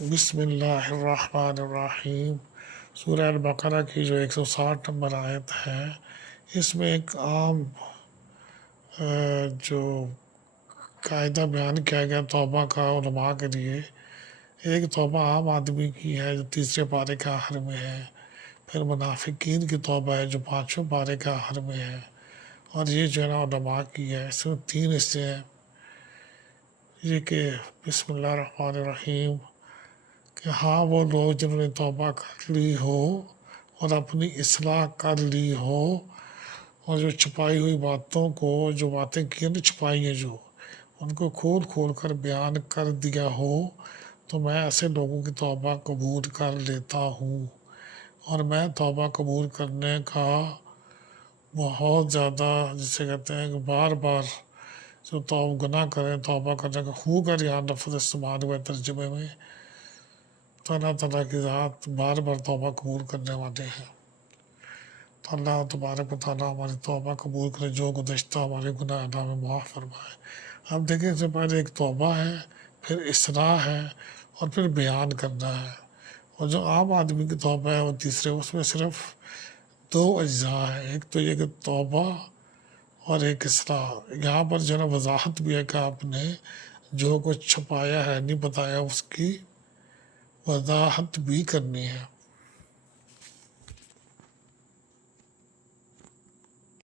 بسم اللہ الرحمن الرحیم۔ سورہ البقرہ کی جو 160 نمبر آیت ہے، اس میں ایک عام جو قاعدہ بیان کیا گیا توبہ کا علماء کے لیے۔ ایک توبہ عام آدمی کی ہے جو تیسرے پارے کے آخر میں ہے، پھر منافقین کی توبہ ہے جو 5ویں پارے کے آخر میں ہے، اور یہ جو ہے نا علماء کی ہے۔ اس میں 3 حصے ہیں، یہ کہ بسم اللہ الرحمن الرحیم کہ ہاں وہ لوگ جنہوں نے توبہ کر لی ہو اور اپنی اصلاح کر لی ہو، اور جو چھپائی ہوئی باتوں کو، جو باتیں کی ہیں چھپائی ہیں، جو ان کو کھول کھول کر بیان کر دیا ہو، تو میں ایسے لوگوں کی توبہ قبول کر لیتا ہوں۔ اور میں توبہ قبول کرنے کا بہت زیادہ، جسے کہتے ہیں کہ بار بار جو گناہ کریں توبہ کرنے کا خوب کا یہاں لفظ استعمال ہوا ترجمے میں، تو اللہ تعالیٰ کی ذات بار بار توبہ قبول کرنے والے ہیں۔ تو اللہ تبارک و تعالیٰ ہماری توبہ قبول کرے، جو گزشتہ ہمارے گناہ اللہ میں معاف فرمائے۔ اب دیکھیں، اس سے پہلے ایک توبہ ہے، پھر اصلاح ہے، اور پھر بیان کرنا ہے۔ اور جو عام آدمی کی توبہ ہے وہ تیسرے، اس میں صرف 2 اجزاء ہیں، ایک تو یہ کہ توبہ اور ایک اصلاح۔ یہاں پر جو ہے نا وضاحت بھی ہے کہ آپ نے جو کچھ چھپایا ہے، نہیں بتایا، اس کی وضاحت بھی کرنی ہے۔